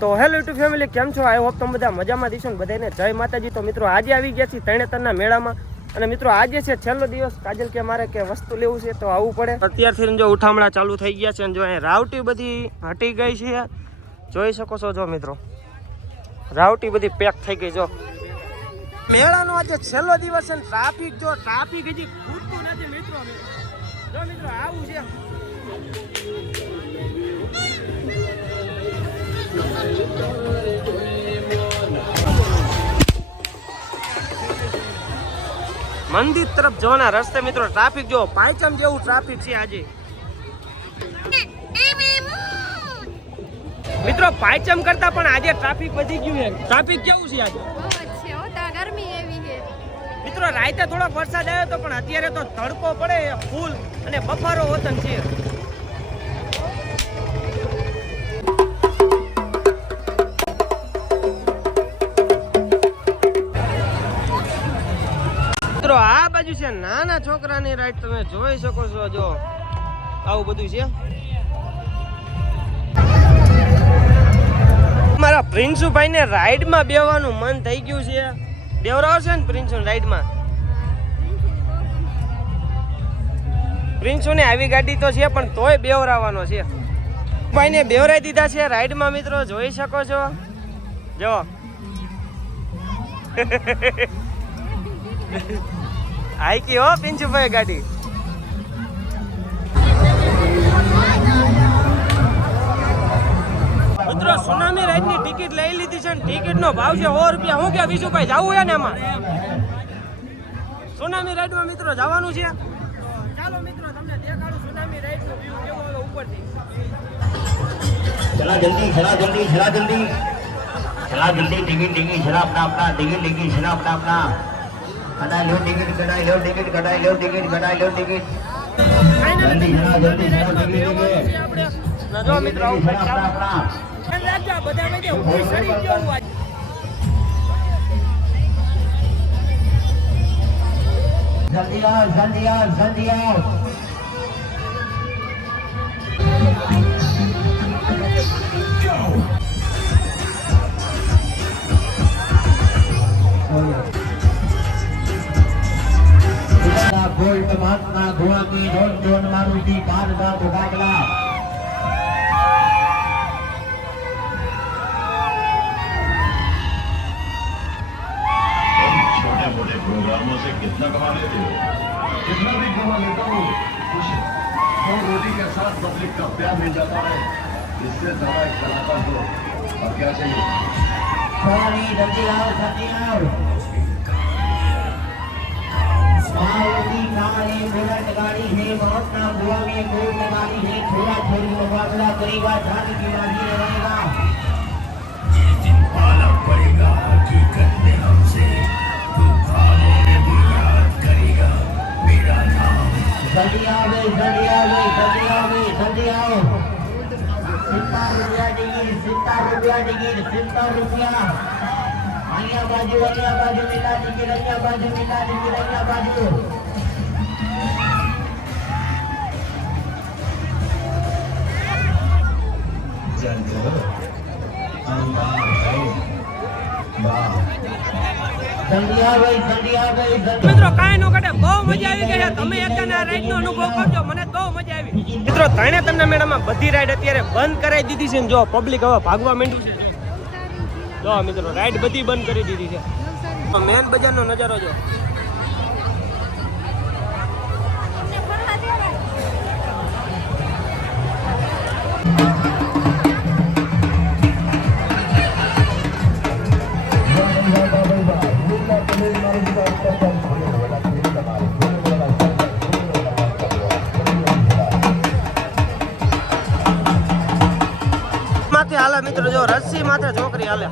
તો hello YouTube family, કેમ છો? આઈ હોપ તમે બધા મજામાં દીશો ને બધાને જય માતાજી। તો મિત્રો આજે આવી ગયા છીએ તરણેતરના મેળામાં અને મિત્રો આજે છે છેલ્લો દિવસ। કાજલ કે મારે કે વસ્તુ લેવું છે તો આવવું પડે। અત્યારથી જો ઉઠામણા ચાલુ થઈ ગયા છે અને જો અહીં રાવટી બધી હટી ગઈ છે, જોઈ શકો છો। જો મિત્રો રાવટી બધી પેક થઈ ગઈ। જો મેળાનો આજે છેલ્લો દિવસ છે ને ટ્રાફિક હજી ખૂટતું નથી મિત્રો। જો મિત્રો આવું છે। મંદિર તરફ જવાના રસ્તે મિત્રો ટ્રાફિક જો પાંચમ જેવું ટ્રાફિક છે આજે મિત્રો। પાંચમ કરતા પણ આજે ટ્રાફિક વધી ગયું છે। ટ્રાફિક કેવું છે આજે? ગરમી એવી છે મિત્રો। રાતે થોડોક વરસાદ આવ્યો તો પણ અત્યારે તો તડકો પડે ફૂલ અને બફારો વતન છે। મિત્રો આ બાજુ છે નાના છોકરાની રાઈડ, તમે જોઈ શકો છો। જો આવું બધું છે। મારા પ્રિન્સુભાઈ ને રાઈડમાં બેવાનું મન થઈ ગયું છે। બેવરાવ છે ને પ્રિન્સુ રાઈડમાં? પ્રિન્સુ ને આવી ગાડી તો છે પણ તોય બેવરાવાનો છે। ભાઈ ને બેવરાઈ દીધા છે રાઈડમાં મિત્રો, જોઈ શકો છો। જો આઈ કી હો પિંચુભાઈ ગાડી। મિત્રો સુનામી રાઈડ ની ટિકિટ લઈ લીધી છે, ટિકિટ નો ભાવ છે 100 રૂપિયા। હું કે વિશુભાઈ જવું છે ને એમાં સુનામી રાઈડ માં મિત્રો જવાનું છે? ચાલો મિત્રો તમને દેખાડું સુનામી રાઈડ નો વ્યૂ કેવો આવે ઉપરથી। चला जल्दी टिकट चला अपना टिकट चला अपना कटाई लो टिकट जल्दी જો મિત્રો આપણા બધા મેં હું સડી ગયો હું આજે। जल्दी आओ गोल्ड महात्मा धुआ की डोन मारुति बार मुकाबला। छोटे मोटे प्रोग्रामों से कितना कमा लेते हो? कितना भी कमा लेता हूँ, खुश और रोटी के साथ पब्लिक का प्यार मिल जाता है। इससे ज्यादा एक कलाकार को और क्या चाहिए? जल्दी आओ मारुति कार है, बुलेट गाड़ी है, महात्मा धुआ में गोल्ड गाड़ी है। थोड़ा थोड़ी मुकाबला करेगा, जान की बाजी रहेगा। जिस दिन पाला पड़ेगा हकीकत में हमसे, तो खानों में भी याद करेगा मेरा नाम। जल्दी आओ 70 रुपया અહીંયા બાજુ મિલા ટિકિટ, અહીંયા બાજુ મિત્રો કાંઈ નો ઘટે, બહુ મજા આવી ગઈ છે। તમે એકના રાઈડ નો અનુભવ કરજો, મને બહુ મજા આવી। મિત્રો તરણેતરના મેળામાં બધી રાઈડ અત્યારે બંધ કરાવી દીધી છે ને જો પબ્લિક હવે ભાગવા માંડ્યું છે। જો મિત્રો રાઈડ બધી બંધ કરી દીધી છે। મેન બજારનો નજારો જો। માથે હાલે મિત્રો, જો રસ્સી માથે છોકરી હાલે।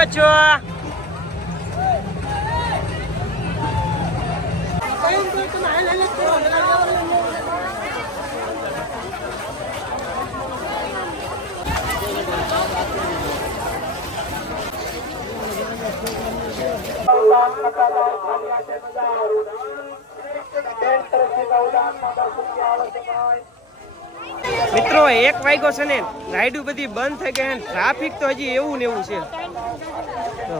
बच्चों મિત્રો 1 વાગ્યો છે ને રાઈડું બધી બંધ થઈ ગઈ અને ટ્રાફિક તો હજી એવું ને એવું છે તો